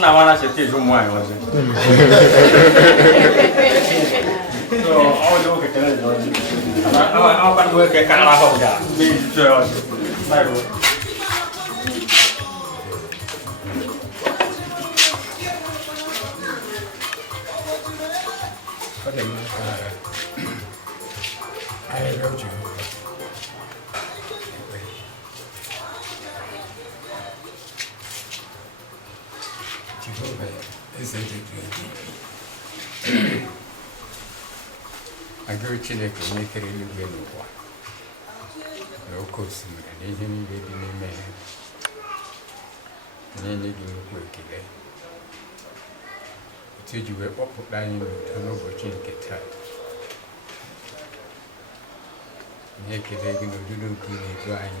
那完了是地主母爱，我是。我就给他说，我把我给干了好家，没主要是那种。có thể ai đâu chịu chỉ có vậy để sẽ được anh cứ chỉ để cái này cái này về nữa quá rồi cố xin mà này thì mình về đi mẹ nên đi mua quần cái đấy chứ chú về bóc bóc đai nhưng thằng nó vừa trên cái thằng nghe cái đấy cái nội dung kia này cho anh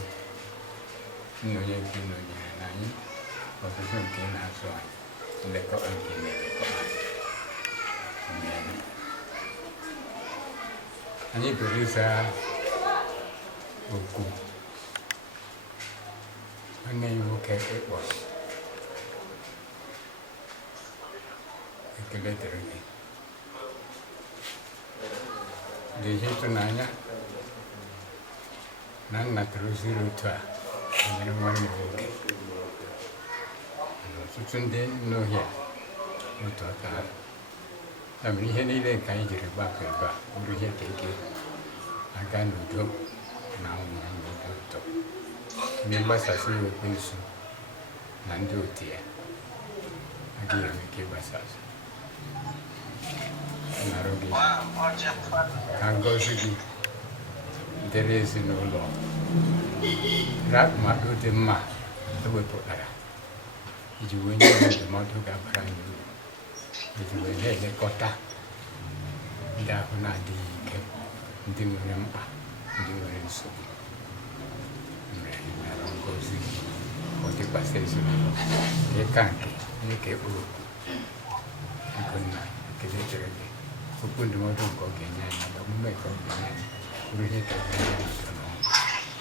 nội dung kia nội dung này và cái phần kia là rồi để có anh kia này để có anh ấy beri saya buku anh ấy mau kayak apa cái letter ini di situ nanya nana terus rutua ini mana oke susun deh no ya rutua kan tapi ini deh kayak jadi bakal urusan kayak akan duduk naungan duduk memang sasi pensu nanti dia lagi yang ke bahasa narogi kanggo sigi there is no law rat madu demma tuwe potara ijuwenye de madu ga barangi ijuwenye le kota nda hona di ke ndi mpa ndi so narongo sigi ote passeso ke kanke ni ke uru ikonna ke letere Kupun demo dong kau kenya ni, tapi mereka kenya, urusan kenya ni tu.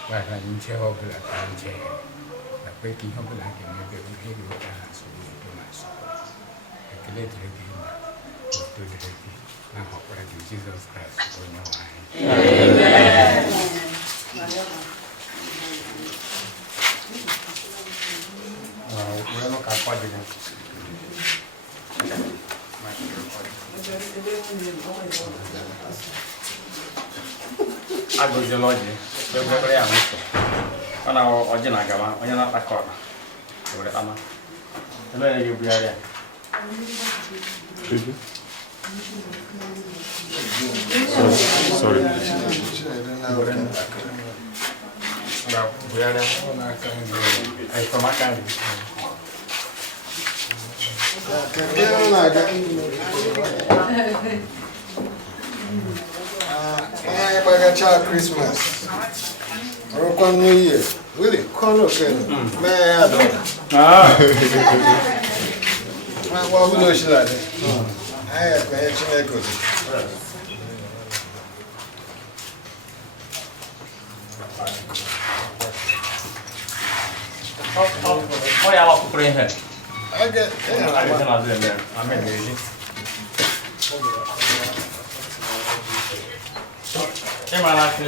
Wahai incer hok belakang incer, tapi kita belakang ni berusaha kita suruh itu masuk. Kalau terjadi, waktu terjadi, nak hok pada Jesus Christ punya wahai. Mula nak apa juga? Aku jelaje, beberapa yang itu. Karena orang agama, orang nak takut, boleh sama. Kalau yang biar dia. Sorry. Biar dia. Makan. I got Christmas. Or New Year. Really? Come look at it. Man, what we do she like that? I have my chicken cookie. Oh ya, aku pernah lihat. Okay. Aku kenal dia. Amin ini. Mana sih?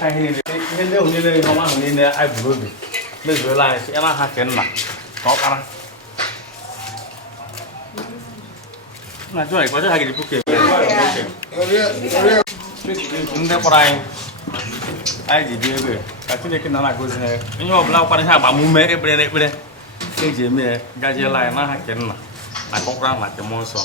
Kayak ini. Ini dia unik ni, mama unik ni, aku belum. Belum lah. Emang haken lah. Kau kan? Nah, cuy, kau cakap lagi di buku. Ini perai. Aje dia be. Kati dia kena nak gosnya. Ini mau belau pada siapa? Mume bere. Sejak me gaji lain nah haken lah. Nak kau kurang lah kemonso.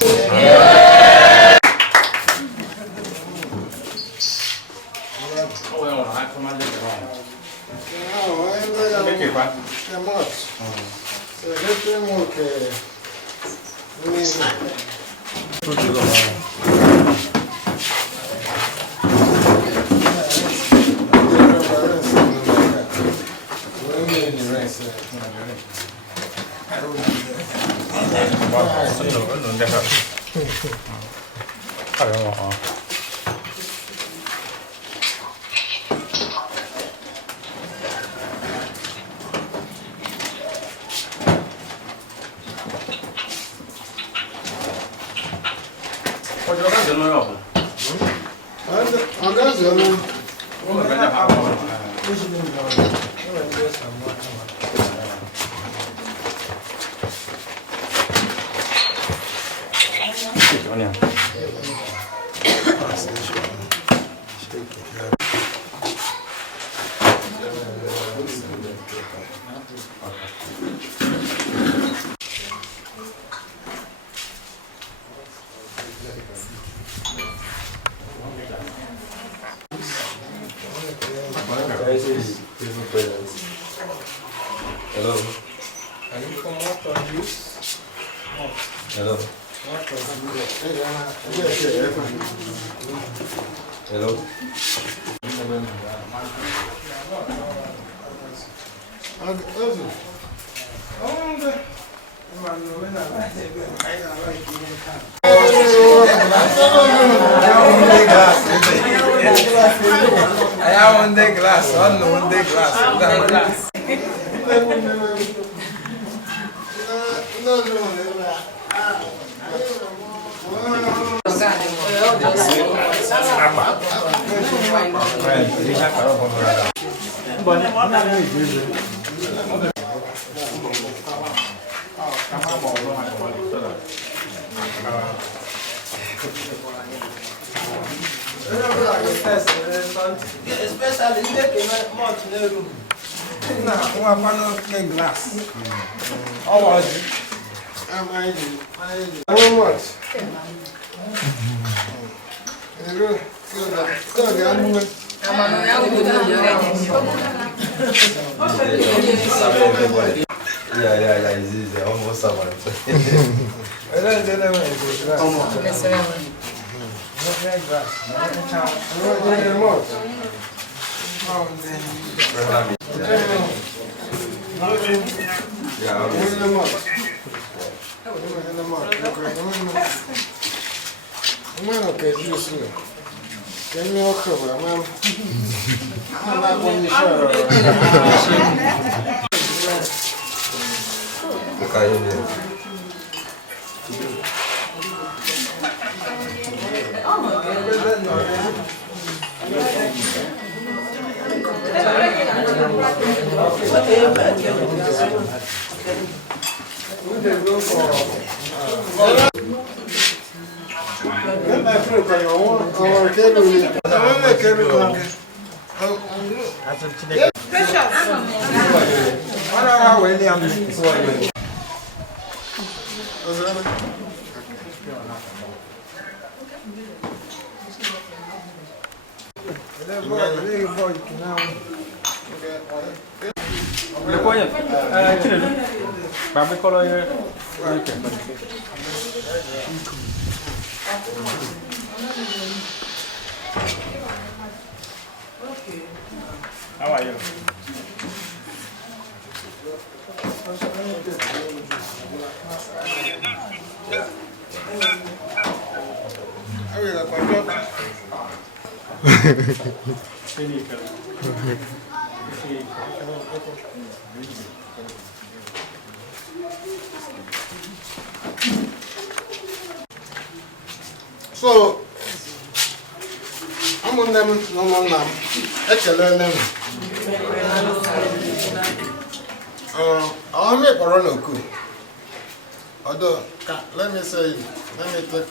Hello. Are you from what on you? Hello. Hello. I have one day glass, one day glass. Especially in the room. No, one glass. How was it? How much? Yeah, it's easy. Almost someone. How are you? So, I'm on them, no more now. Excellent them. I'll make a run of cool. Although, let me say, let me take,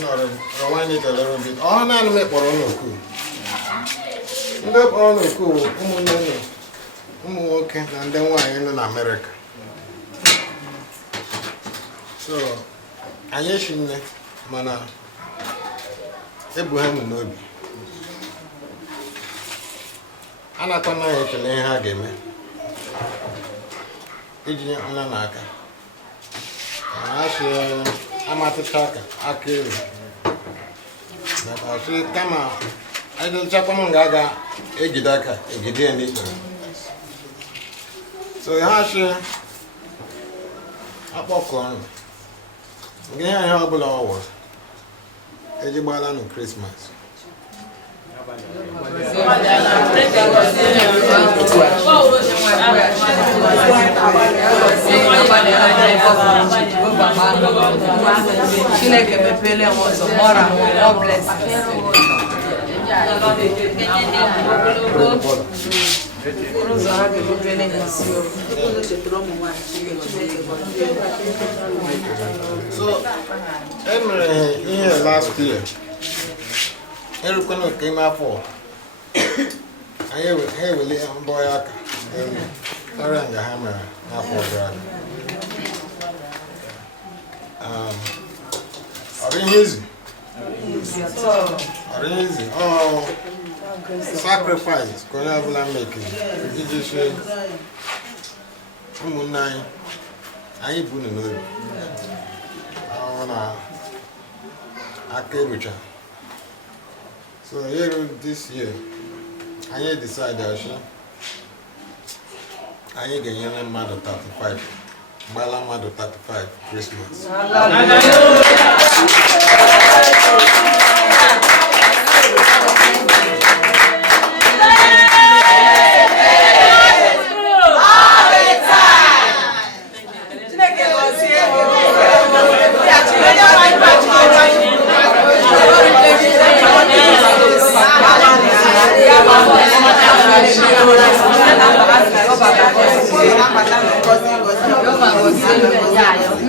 rewind it a little bit. All man make a run of cool. Make a run of cool, okay, and then why in America. So, I wish you mana. Abraham n'obi anata na ya ekele ihe a ga-eme iji anya n'aka asị amatụcha aka elu asị kama ejichakwa m ga-aga egide aka egide ya n'ikpere so ha asị akpọkọ ihe ihe ọbụla ọ wụrụ eji gbala nụ Christmas Chineke mepele m ụzọ mọra more blessings. Ụzọ ha ga-emepele n'isi so emere ihe last year erukwana oke ime afọ anyị eweli mbọ ya aka karịa nga ha mere n'afọ gara aga ọrụ ihe izi sacrifice ka onye ọbụla mekiri iji she ụmụnne anyị bụ unu n'obi ahụ na aka erucha so here this year anyị decide anyị ga-enyere mmadụ 35 gbala mmadụ 35 Christmas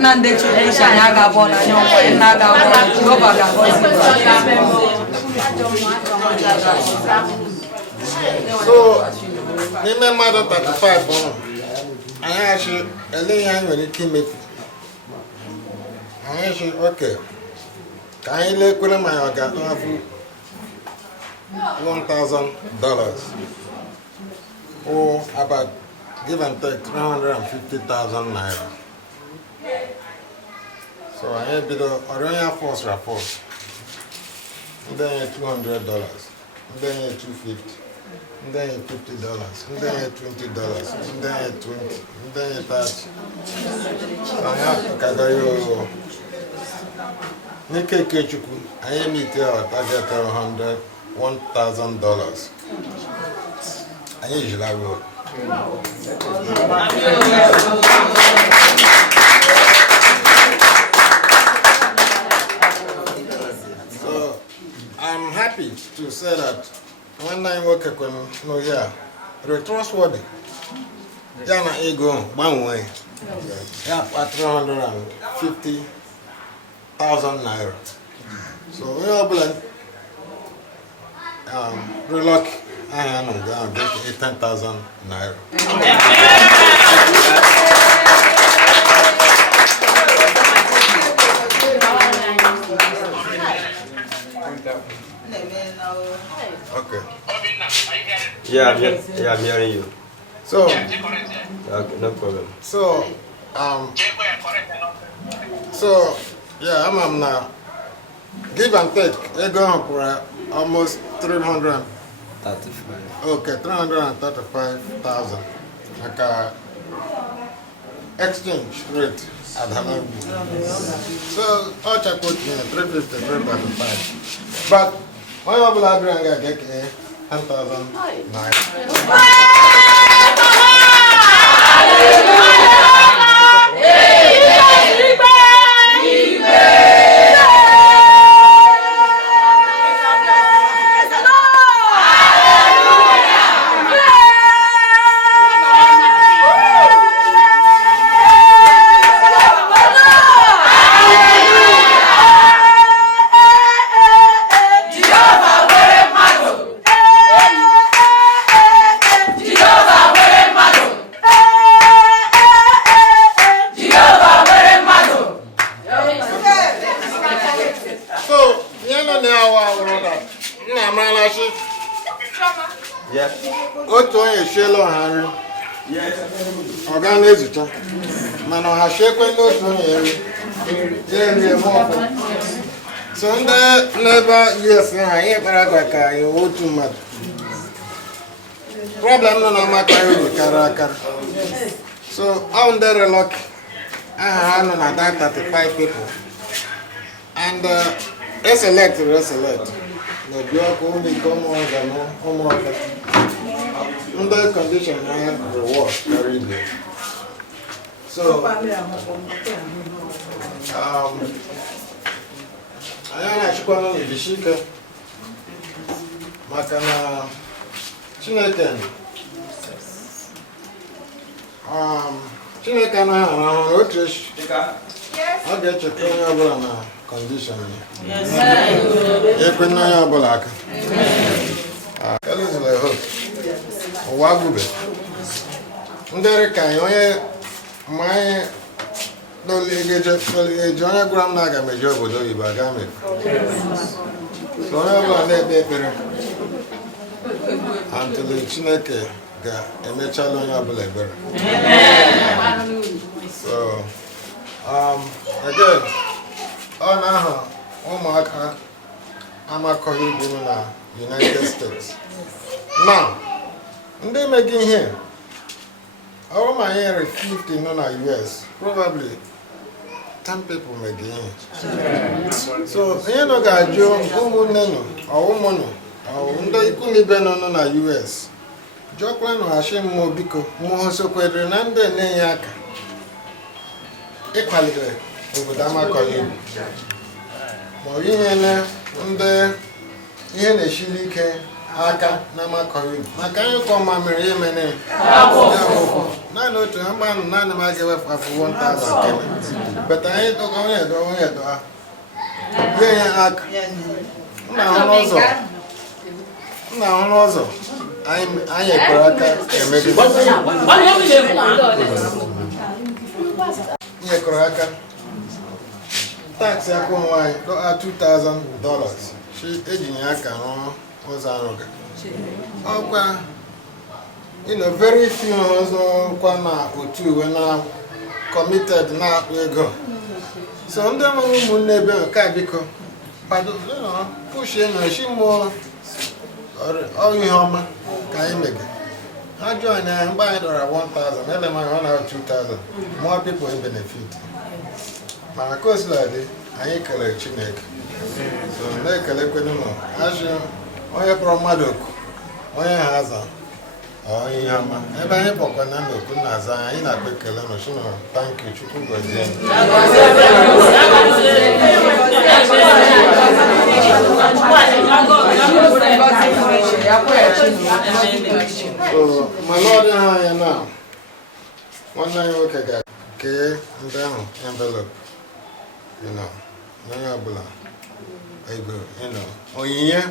Nande chulisha nyaga bona nyongo naga bona Jehova gagozi. So n'ime mmadụ 35 ọnụ anyị achị ele ihe anyị nwere ike imefu anyị achị oke ka anyị lekwere ma ya ọ ga-atọhapụ $1,000 or about give and take 350,000 naira. So I bido oriya force rapport. Then $200. Then $250. Then $50. Then $20. Then $20. Then $30. So I have kagayo. Nike Kechuku, I meet our target $1,000. I usually will. So I'm happy to say that when I work at Noya, they're trustworthy. Jana ego one way. Yeah, at 350,000 naira. So we are blend. Relock. I am going to get 10,000 naira. Okay. Yeah, I'm hearing you. So, Okay, no problem. So yeah, I'm now. Give and take. They're going for almost 300. 35. Okay, 335,000. Like exchange rate at Hanabu. So, I'll check with me 350, 335. But my mobile address get 10,000 naira. Ezucha mana ha shekwe n'otu onye eri so ndị n'ebe US ha anyị kpara agwa ka anyị otu mmadụ problem nọ na maka uru kara akara so ọ ndị relọk I don't know that 35 people. And select. The block only come on the under condition I have reward very good. So I am actually the shika makana Chineke Chineke na otrish I get you na condition. Yes. You can know your black. Elizabeth hope. Wagube. Ndere kan yo my no legeje John Gram na ga mejo obodo Iba ga me. So ya bla na be pere. Until the Chineke ga emechalo ya bla ebere. So again Omaka Amakohia-Ubi in the United States. Now, they making here. Our my here 50 in the US, probably 10 people making here. So, you know, guys, you in the US. Joklan or Hashim Mobiko, Mohosoko, Renande, Neyaka. Equally, over Amakohia-Ubi. Moyene nde ihe na-eshili ike aka na Amakohia-Ubi maka anyị kwa mamịrị ya mene naanị otu mgbanụ naanị m aga ewefu afọ 1,000 kene beta anyị tụka onye edo ha ihe ya aka nna ọhụrụ ọzọ anyị ekwere aka emegide ihe ekwere aka tax why $2,000. She ejinaka no ozaroga. Okwa very few no kwana otu when committed na ego. So ndem mu nebe ka biko. Pado push na she more or you homa ka imege. I join and buy $1,000, and then my 2,000. More people will benefit. My course lady, I collect Chineke. So they collect when you know. As you, oya promadok, oya haza, oya yama. Eba ni poko nando kuna za ina bekele no shino. Thank you, chuku gozi. So my Lord and now, one night okay, okay, envelope. You know, no bula. I go, you know. Oh yeah,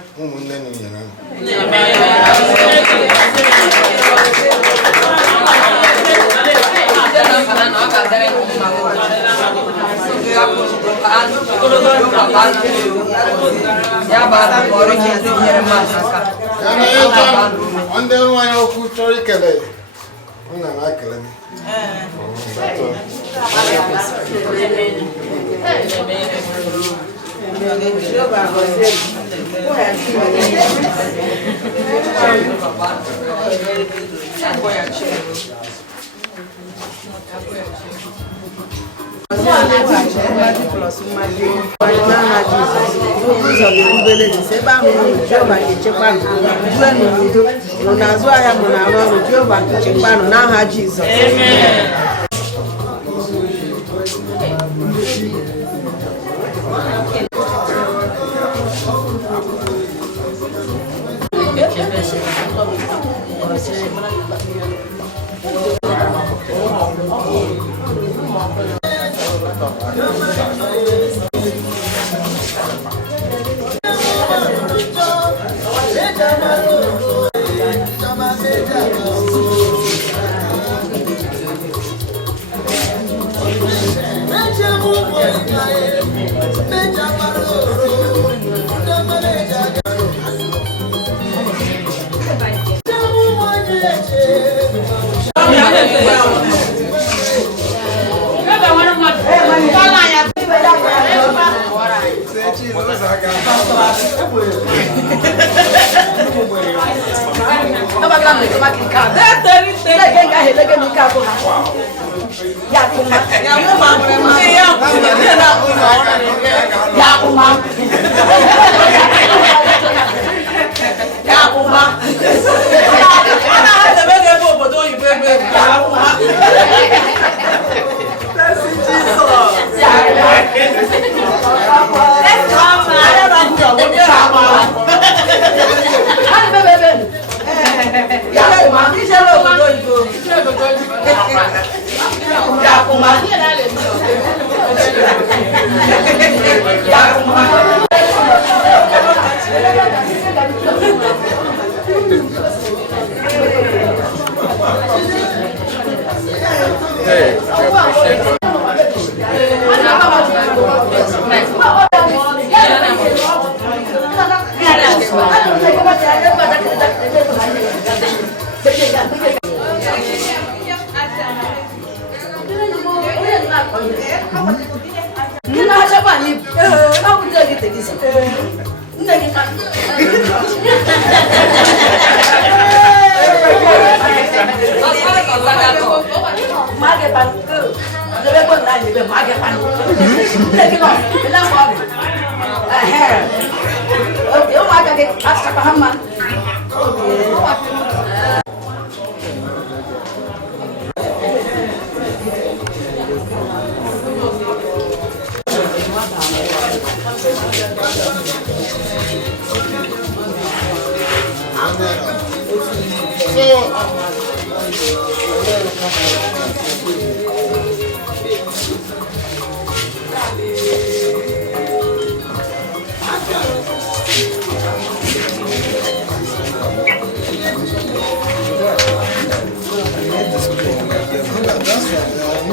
Wow.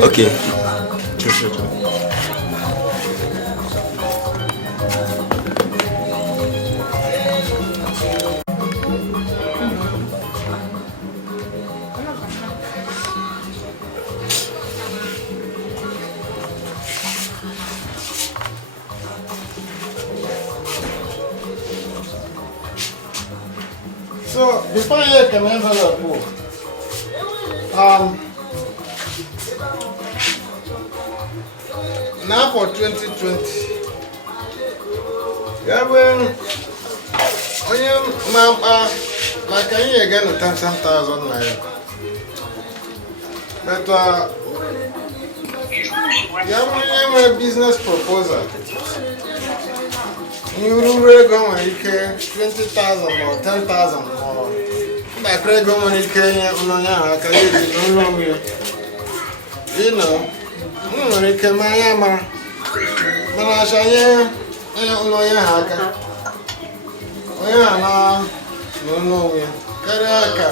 Okay. So before you can envelope, now for 2020, yeah, when like I hear again 10,000 naira, but yeah, a business proposal. You will go and 20,000 or 10,000 or like go and you know. Nwere manya mara mana ashanye ụlọ ya aka onye ana n'ụlọ ya karịa ka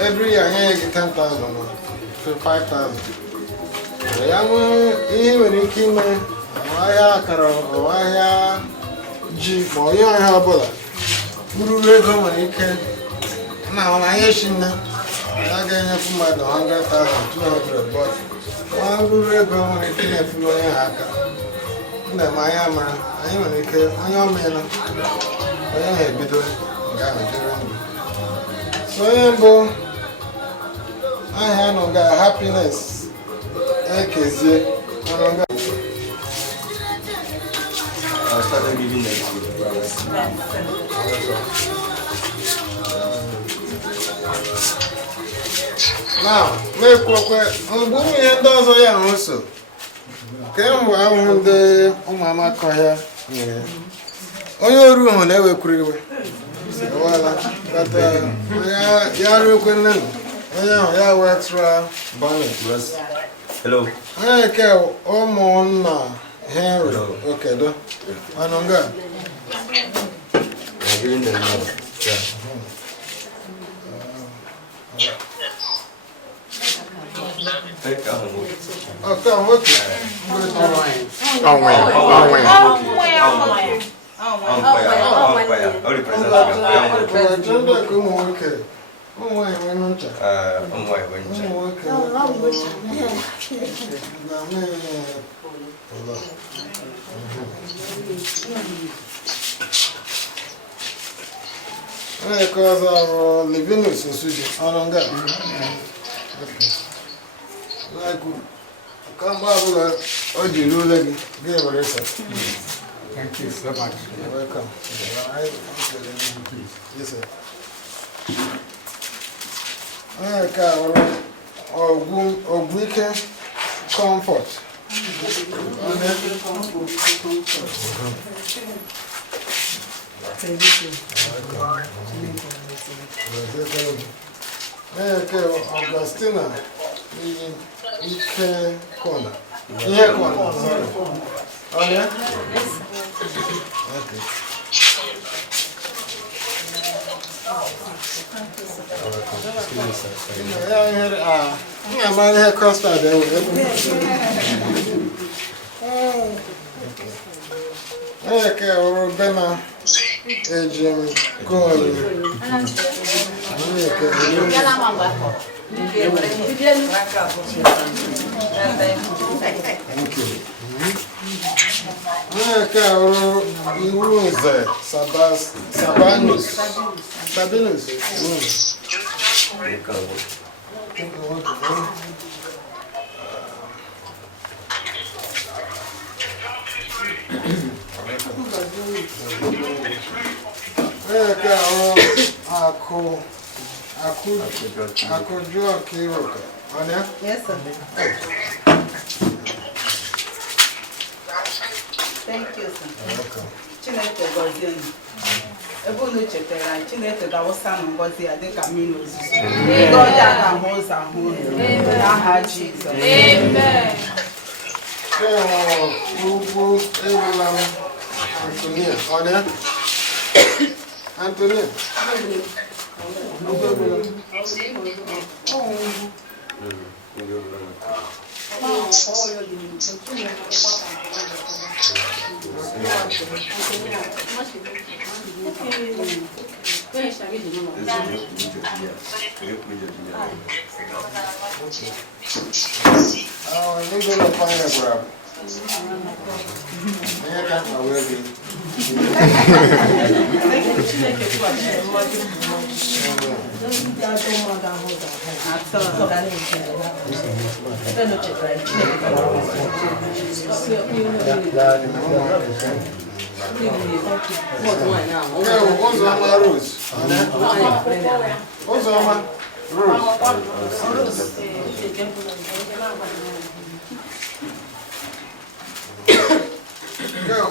every year nye gị 10,000 to 5,000 ya nwee ihe nwere ike ime ahịa akara ahịa ji ma onye ahịa ọbụla ururu ego nwere ike na ahịa shinne ya ga-enyefu mmadụ 100,000 200 but ururu ego nwere ike na-efuru onye ha aka nna m anya mara anyị nwere ike onye omena onye ha ebido ga-adịrị ndụ so onye mbụ ahịa nọ ga happiness ekezie ọrụ ga I started giving them to the brothers. now mekwekwe mgbe ụmụ ihe ndị ọzọ ya ahụ so kemgbe ahụhụ ndị ụmụ Amakohia nyere onye oru hụ na-ewekwuru iwe ya ruokwe nne onye ahụ ya wee extra bonnet. Hello. onye nke ụmụnna Henry Okedo ọnụ nga I'm giving them now. Yeah. Okay, okay. Because of Livinus and Suji, Come over, oh, you do like give a rest. Thank you so much. You're welcome. Yes, sir. Okay, or weekend comfort. Okay, Augustina, Ike corner. Here corner, sorry. Oh, yeah? Okay. Yeah, man, hair custard there. Okay, we're gonna go. Yes, sir. Thank you, sir. Chineke gozie gị. Ebe unu chetara Chineke ga-awụsa na ngọzi ya dịka mmiri ozuzo. Ndị ọjọọ ga-ahụ ụzọ ahụ unu. N'aha Jizọs. Amen. Antonia, on there? Antonia.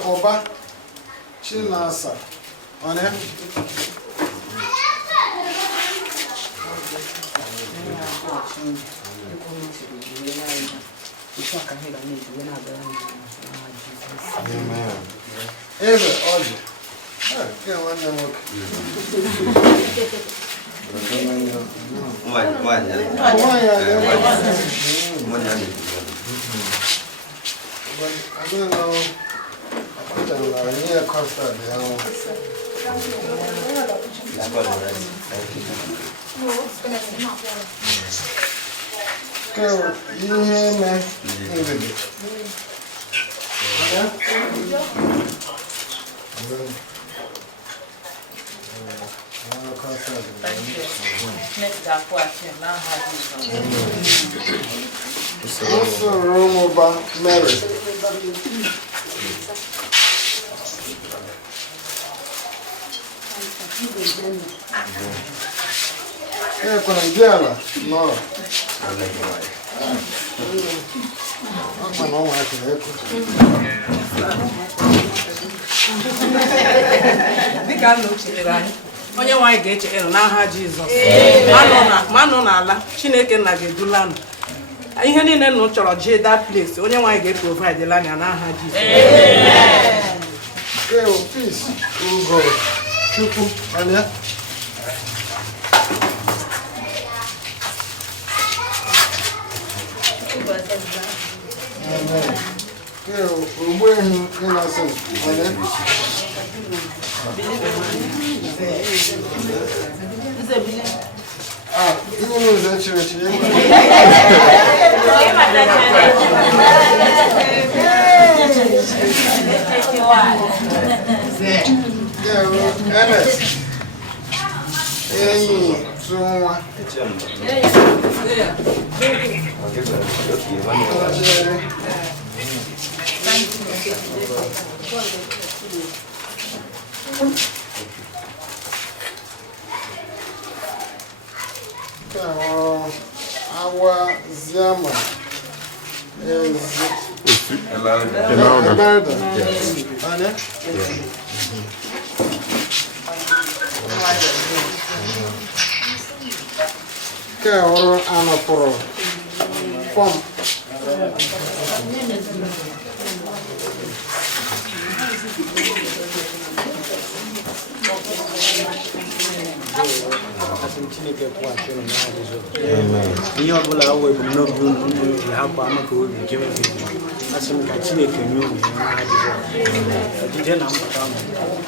Oba Chinasa on it. Amen. Ever, Audrey. Okay, one more. I don't know. Near Costa, you hear me? Also, room about marriage. Kuna jana no. Mama wake yako. Dịka nna chere onye nwanyị ga-eche n'aha Jizọs. Manụ n'ala Chineke nna ga-edula nụ. Ihe niile nụ chọrọ jee that place onye nwanyị ga-provide lanya n'aha Jizọs. Amen. Okay, peace. Ugo. Chukwu anya. Amen. Okay, ugbo ehi innocent anya. Even though it's church, Our Zama is ihe ọbụla o weburu n'obi unu ji hapụ Amakohia-Ubi nke mebiri asị m ka Chineke nye unu n'aha Jizọs ọdịje na mpụta unu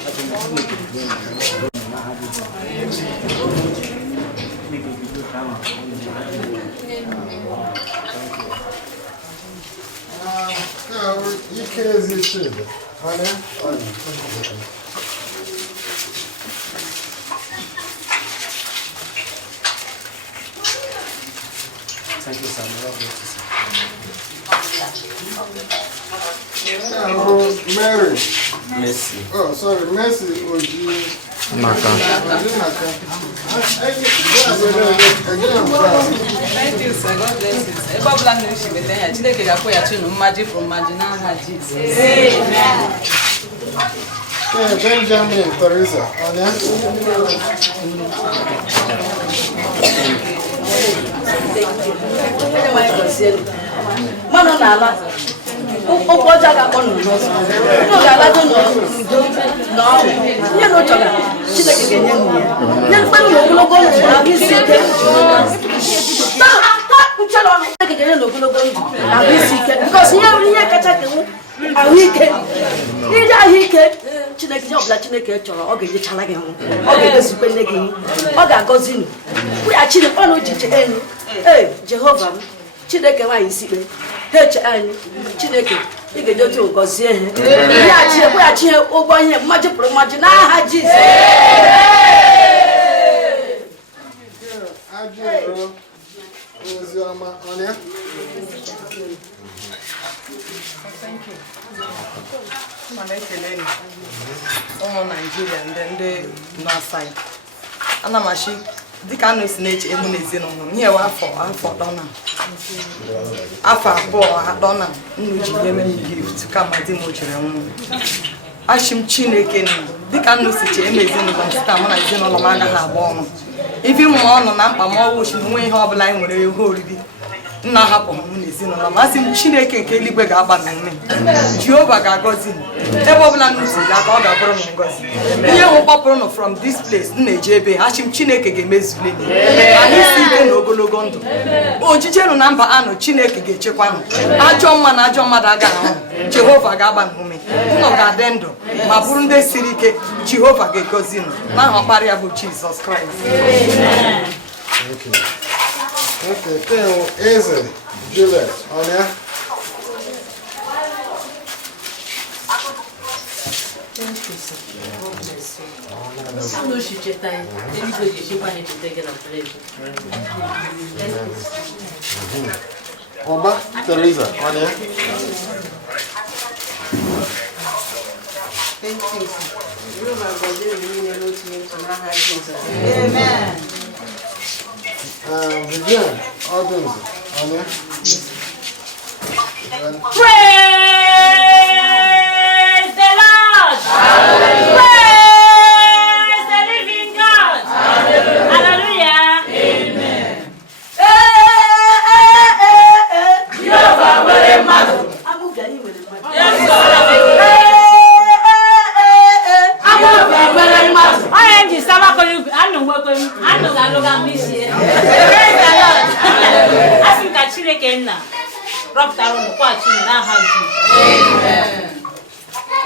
asị m Chineke nye unu n'aha Jizọs Chineke bido ka ahụ ike ezisi Thank you, sir. Mary. Mercy. Oh, sorry, Mercy Oji. Naka. Thank you, sir. God bless you, sir. Ebe ọbụla na-eshi weta ya, Chineke ga-akwụghachi unu mmaji from mmaji n'aha Jizọs. Amen. Benjamin Teresa. Mano n'ala okwu ọjọọ ga-akpọ n'ụzọ unu ga-alado n'udo na ọṅụ ihe na ụchọga Chineke ga-enye unu ya nye mkpere na ogologo ndụ na ahụ isi ike Chineke ga-enye na ogologo ndụ na ahụ isi ike bikọs ihe kacha kewu ahụike iri ahụike Chineke ihe ọbụla Chineke chọrọ ọ ga-enyechala gị hụ ọ ga-egosikwe nne gị ọ ga-agọzi unu kwụya Chineke ọ na ujiche enu Jehova m Chineke nwaanyị isi ikpe ha eche anyị Chineke ị ga-eji otu gọzie ihe kwụghachi ihe ụgwọ ihe mmaji pụrụ mmaji n'aha Jizọs ụmụ Naijiria ndị Northside ana m achị dịka anụ esi na-eche emu n'ezinụlọ m nyewe afọ dọna afọ abụọ dọna nnu ji nye m gift kama di m jiri nwụ achị m Chineke nna dịka nnu si chee eme ezinụlọ m sita mụ na ezinụlọ m agaghị agba ọnụ ibi m ọnụ na mkpa ma ọwụ chi na nwe ihe ọbụla anyị nwere ego oriri nna hapụ m n'ezinụlọ m asị m Chineke nke eluigwe ga-agba na ume Jehova ga-agọzi m ebe ọbụla m si aka ọ ga-abụrụ m ngọzi ihe m kpọpụrụ nụ from this place m na-eje ebe achị m Chineke ga-emezuli anyị isi ike na ogologo ndụ ojije nụ na mba anụ Chineke ga-echekwa nụ ajọ mma na ajọ mmadụ agaghị ahụ Jehova ga-agba na ume nnọ ga-adị ndụ ma bụrụ ndị siri ike Jehova ga-egozi nụ n'aha ọkpara ya bụ Jizọs Kraịst. Okay, tell Eze Juliet on ya. Oba Teresa on ya. Thank you, sir. Amen. Vivian Odunzi on ya. Praise the Lord! Praise the living God! Hallelujah! Amen.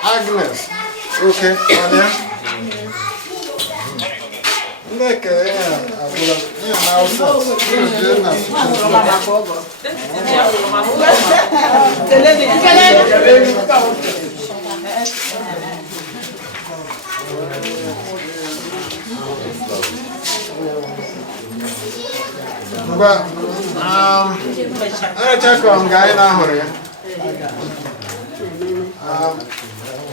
Agnes, okay, on ya. Look at But I check on guy now.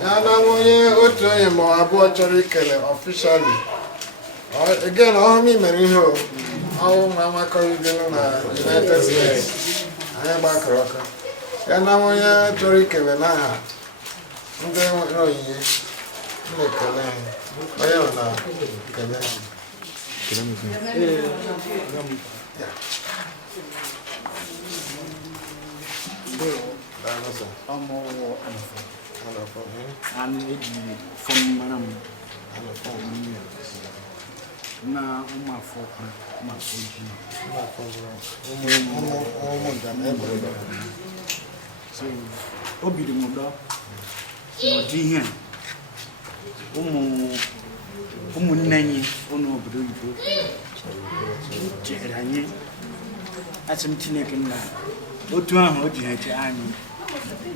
And I'm going to more about officially. Again, all me many ho. Oh, Mama Caribbean, United States. I am back rocker. And I'm going to recover now. I'm going to know you. Make a name. I am now. Umunenyi ono obodo Igbo chere anyị asị m Chineke nna otu ahụ o ji ha che anyị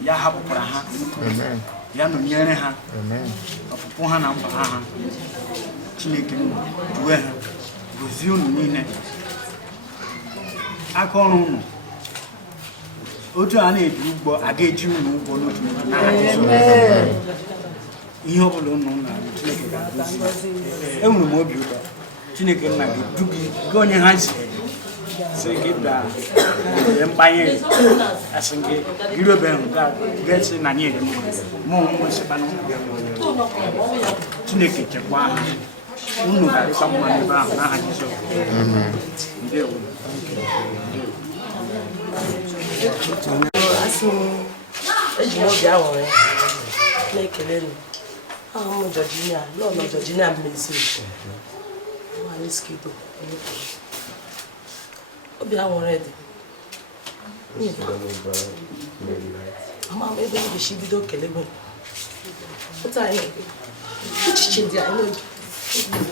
ya hapụkwara ha ya nọnyere ha ọpụpụ ha na mba ha Chineke nna duwe ha gozie unu niile aka ọrụ unu otu a na-eji ugbo a ga-eji unu ugbo n'otu n'aha ihe ọ bụla unu na-arụ Chineke ga-agozi enwere m obi ụtọ Chineke nna ga-edu gị gị onye ha si sị gị bịa mkpanye asị gị gịrị obe ahụ ga-esi na nye mụ nwesịkwa na Chineke chekwa ha unu ga-adịkwa mma n'ebe ahụ n'aha Jizọs ndewo eji m obi aṅụrị na-ekele unu ahụ m Georgina n'ụlọ Georgina mmezi obi aṅụrị dị ama m ebe m ga-esi bido kelebe otu anyị echiche dị anyị n'oge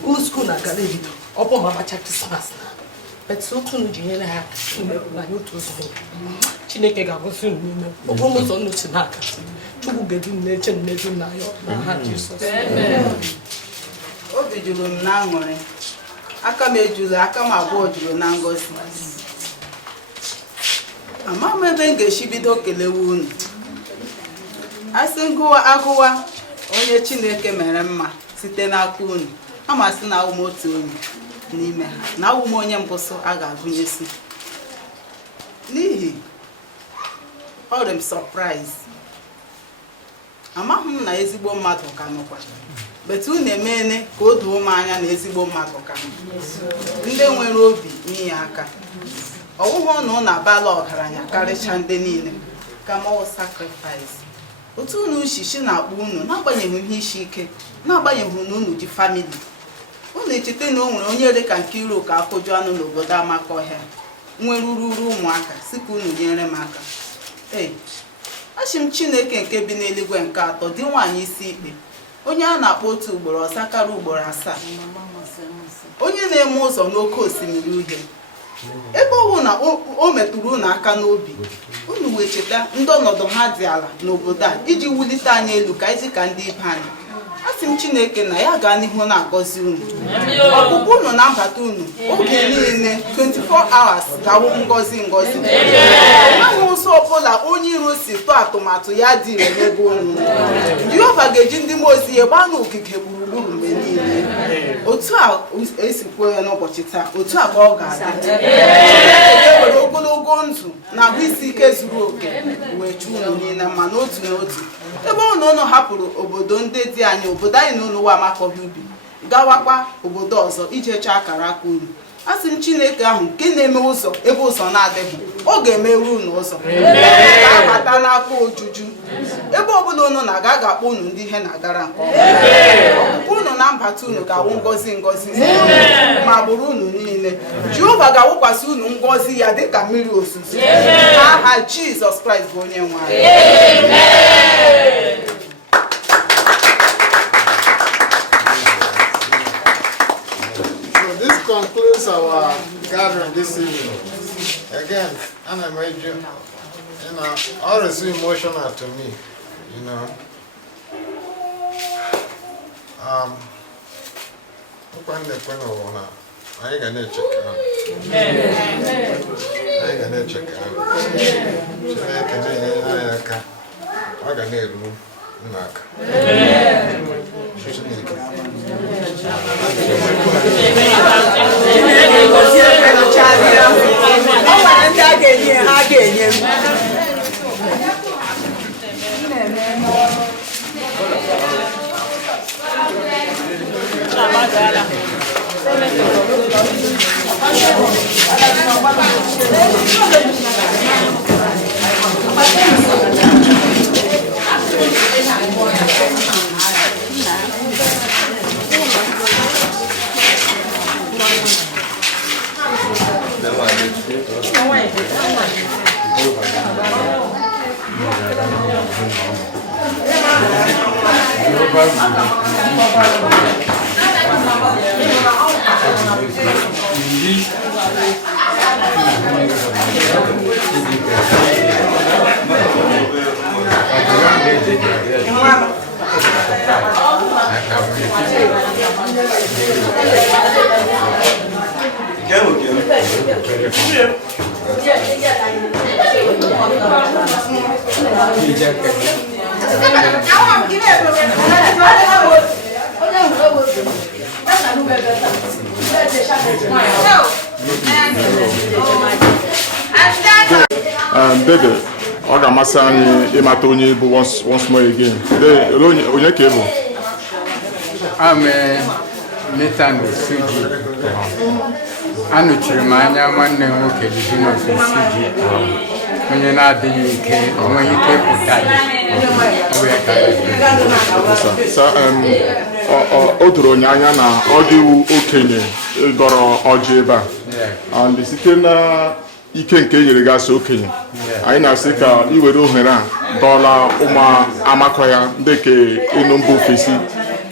ụmụ skuul na-agara ebido ọ bụ ma abacha Krismas etu otu unu ji nyere ha aka imepụla anyị otu ụzọ Chineke ga-agọzi unu n'ime okporo ụzọ unu si n'aka Chukwu ga-edu m na-eche m n'edu m n'anya n'aha Jizọs. Obi juru m na aṅụrị aka m ejuru aka m abụọ juru na ngọzi ama m ebe m ga-esi bido kelewe unu asị agụwa onye Chineke mere mma site n'aka unu amasị na awụ m otu onye n'ime ha na awụ m onye mbụsụ a ga-agụnyesi n'ihi ọ dị m surprise amaghị m na ezigbo mmadụ ka nọkwa betu unu emene ka o doo m anya na ezigbo mmadụ ka ndị nwere obi inye aka ọwụhụ na unu abala ọgaranya karịcha ndị niile ka mọwụ sacrifice otu unu shishi na-akpọ unu n'agbanyeghị ihe isi ike n'agbanyeghị na unu ji famili unu echete na o nwere onye dị ka nke iro ka afọju anụ n'obodo Amakohia nwere ururu ụmụaka si ka unu nyere m aka ee achị m Chineke nke bi n'eluigwe nke atọ dị nwaanyị isi ikpe onye a na-akpọ otu ugboro ọsakara ugboro 7 onye na-eme ụzọ n'oké osimiri uhie ebe ọ bụ na o metụrụ unu aka n'obi unu wee cheta ndị ọnọdụ ha dị ala n'obodo a iji wulite anyị elu ka anyị ka ndị ibe anyị asị m Chineke na ya gaa n'ihu na-agọzi unu ọkpụkpụ unu na mbata unu oge niile 24 hours ga-awụ ngọzi enweghị ụzọ ọbụla onye iro si tụọ atụmatụ ya dị ire n'ebe unu Jehova ga-eji ndị mmụọ ozi ya gbaa n'ogige gburugburu mgbe niile otu a esikwa ya n'ụbọchị taa otu a ka ọ ga-adị ga-ewere ogologo ndụ na ahụ isi ike zuru oke wee chụọ unu niile ma n'otu n'otu ebe unu hapụrụ obodo ndị dị anyị obodo anyị na unu wa Amakohia-Ubi gawakwa obodo ọzọ ije chọọ akara aka unu asị m Chineke ahụ nke na-eme ụzọ ebe ụzọ na-adịghị ọ ga-emerụ unu ụzọ ga-abata n'aka ojuju ebe ọbụla unu na-aga ga-akpọ unu ndị ihe na-agara nke ọkpụkpụ unu na mbata unu ga-awụ ngọzi ma gburu unu niile Jehova ga-awụkwasị unu ngọzi ya dịka mmiri ozuzo n'aha Jizọs Kraịst bụ onye nwe anyị. Concludes our gathering this evening. Again, Anna Major, always so emotional to me, anyị ga na-echeka ahụ. Anyị ga na-echeka ahụ. Chineke na-enyere anyị aka, ọ ga na-eru nna aka. Chineke. Baby, ọ ga-amasị anyị ịmata onye bụ once more again. Onye ka ị bụ? Nathan Suji. Anụchiri m anya nwanne m nwoke Divinus Suji. Onye na-adịghị ike, onweghị ike ịpụta o doro onye anya na ọ dịwu okenye ịgọrọ ọjị ebe a. Site na ike nke nyere gasị okenye, anyị na-asị ka i were ohere a dọọla ụmụ Amakohia ndị ke enu mba ofesi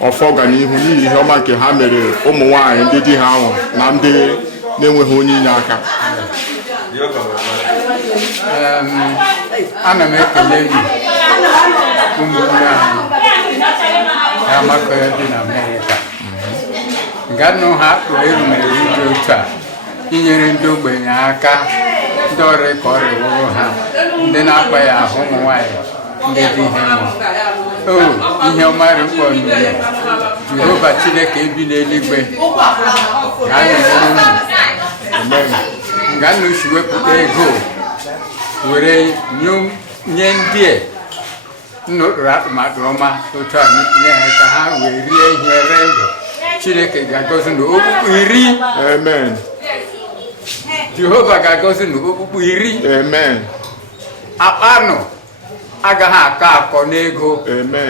ọfọ ọganihu n'ihi ihe ọma nke ha mere ụmụ nwaanyị ndị di ha ahụ na ndị na-enweghị onye inye aka. Ana m ekele unu ụmụnne anyị Amakohia dị na Amerịka. Nganụ ha erumere dị otu a inyere ndị ogbenye aka, ndị ọrịa ka ọrịa wụrụ ha, ndị na-akpa ya ahụ ụmụ nwaanyị ndị dị ihe nwụ. Ihe ọmarị mkpọ n'ụlọ Jehova Chineke ebi n'eluigwe ka anyị nwere nganụ si wepụta ego were nye ndị nnụrụ atụmatụ ọma otu a nye ha ka ha wee rie ihe ree ndụ. Chineke ga-agọzi n'okpukpu 10. Amen. Jehova ga-agọzi n'okpukpu 10. Amen. Akpanụ agaghị akọ n'ego.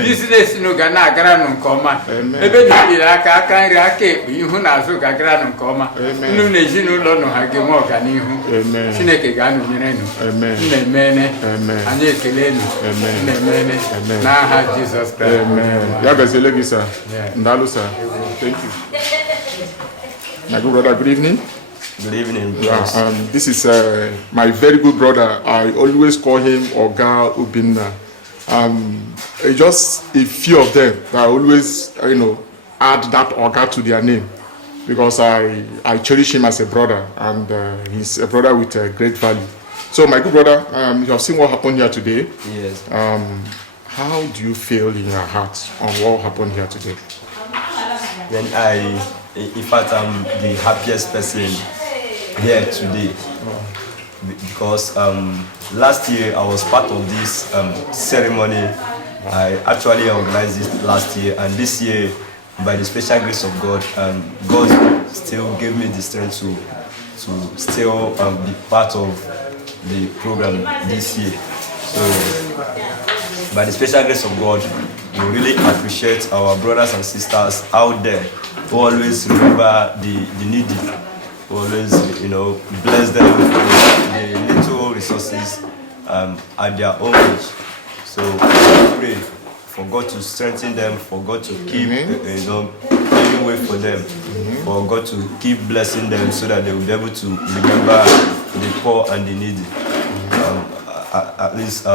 Bizinesi nụ ga na-agara nụ nke ọma. Ebe n'okpiri aka nri aka ekpe ihu na azụ ga-agara nụ nke ọma. Nnu na ezinụlọ nụ ha ga-enwe ọganihu. Chineke ga-anọnyere nụ. Nna emene. Anyị ekele nụ. Nna emene. N'aha Jizọs Kraịst. Ya gaziele gị sir. Ndalụ sir. Thank you. My good brother, good evening. Good evening, this is my very good brother. I always call him Oga Ubinna. Just a few of them that I always, add that Oga to their name because I cherish him as a brother, and he's a brother with great value. So, my good brother, you have seen what happened here today. Yes. How do you feel in your heart on what happened here today? When in fact, I'm the happiest person here today because last year I was part of this ceremony. I actually organized it last year, and this year, by the special grace of God, God still gave me the strength to still be part of the program this year. So, by the special grace of God, we really appreciate our brothers and sisters out there who always remember the needy, who always, bless them with the little resources at their own age. So I pray for God to strengthen them, for God to keep, paving way for them, for God to keep blessing them so that they will be able to remember the poor and the needy. At least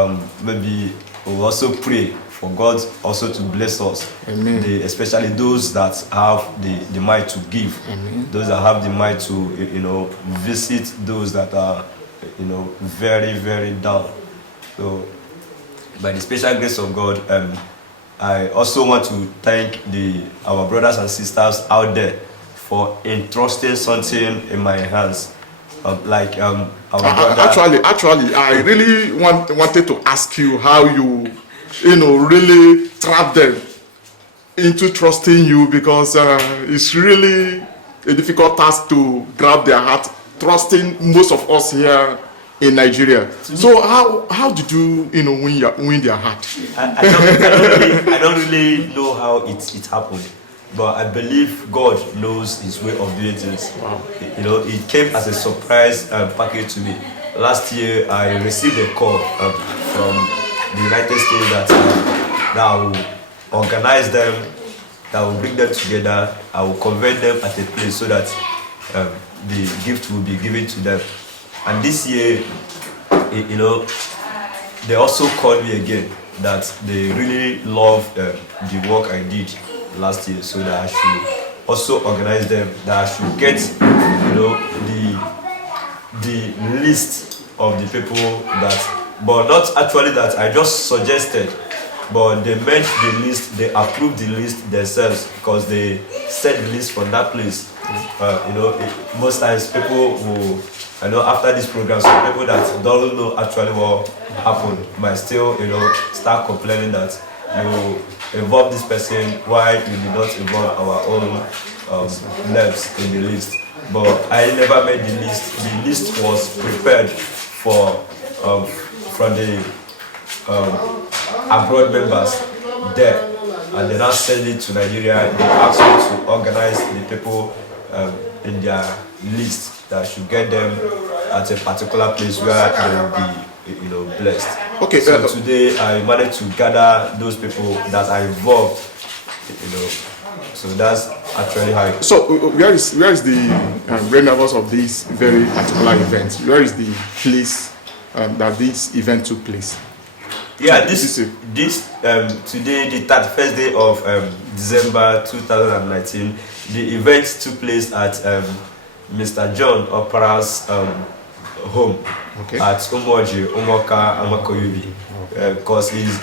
maybe we'll also pray for God also to bless us. Amen. Especially those that have the mind to give. Amen. Those that have the mind to, visit those that are, very, very down. So, by the special grace of God, I also want to thank our brothers and sisters out there for entrusting something in my hands. Our brother. Actually, I really wanted to ask you how you really trap them into trusting you, because it's really a difficult task to grab their heart, trusting most of us here in Nigeria. So how did you win their heart? I don't really know how it happened, but I believe God knows His way of doing things. Wow. It came as a surprise package to me. Last year, I received a call from the United States that I will organize them, that will bring them together, I will convert them at a place so that the gift will be given to them. And this year, they also called me again that they really love the work I did last year, so that I should also organize them, that I should get the list of the people that, but not actually that I just suggested, but they made the list, they approved the list themselves, because they set the list from that place. Most times people who, after this program, some people that don't know actually what happened might still, start complaining that you involve this person, why you did not involve our own names in the list. But I never made the list. The list was prepared from the abroad members there, and they now send it to Nigeria. They ask me to organize the people in their list that should get them at a particular place where they will be, blessed. Okay. So today I managed to gather those people that are involved, So that's actually how it. So where is the relevance of this very particular event? Where is the place that this event took place? Yeah, this today, the 31st day of December 2019, the event took place at Mr. John Opera's home, okay, at Amakohia-Ubi, because he's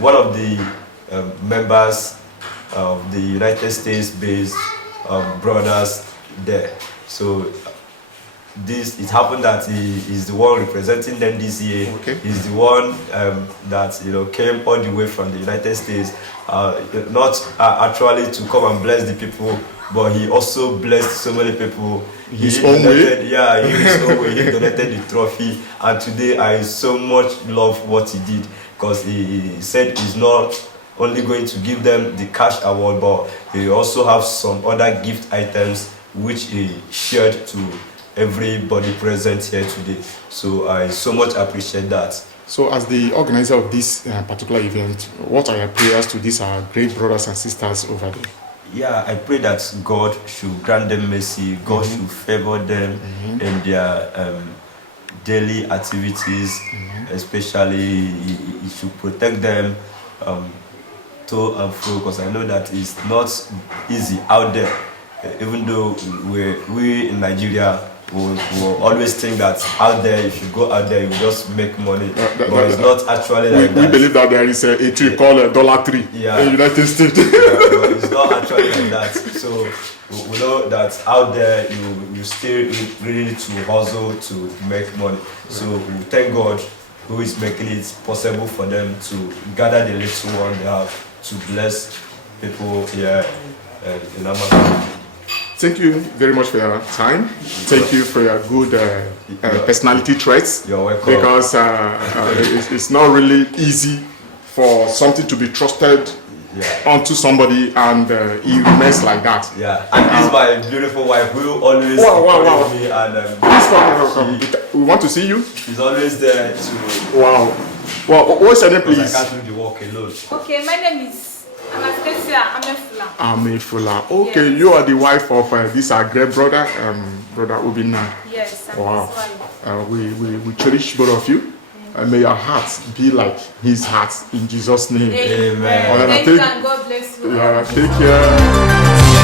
one of the members of the United States-based brothers there. So it happened that he is the one representing them this year. Okay. He's the one that came all the way from the United States, not actually to come and bless the people, but he also blessed so many people. His own way? Yeah, in his own way. He donated the trophy, and today I so much love what he did, because he said he's not only going to give them the cash award, but he also have some other gift items which he shared to everybody present here today. So I so much appreciate that. So as the organizer of this particular event, what are your prayers to these our great brothers and sisters over there? Yeah, I pray that God should grant them mercy, God should favor them in their daily activities, especially He should protect them to and fro, because I know that it's not easy out there. Even though we in Nigeria will always think that out there, if you go out there, you just make money. But it's not actually like that. We believe that there is a tree called a dollar tree in the United States. But it's not actually like that. So we know that out there, you still really need to hustle to make money. So we thank God who is making it possible for them to gather the little one they have to bless people here in Amakohia. Thank you very much for your time. Thank you for your good personality traits. You're welcome. Because it's not really easy for something to be trusted onto somebody and he remains like that. Yeah, and this is my beautiful wife who always wow. me and please come. We want to see you. She's always there to. Wow. Well, what's your name, please? I can't do the work alone. Okay, my name is Amakohia-Ubi. Amefula. Okay, yes. You are the wife of this our great brother, brother Obinna. Yes, I'm wow. his wife. We cherish both of you. And may your heart be like his heart in Jesus' name. Amen. Thank you and God bless you. Take care.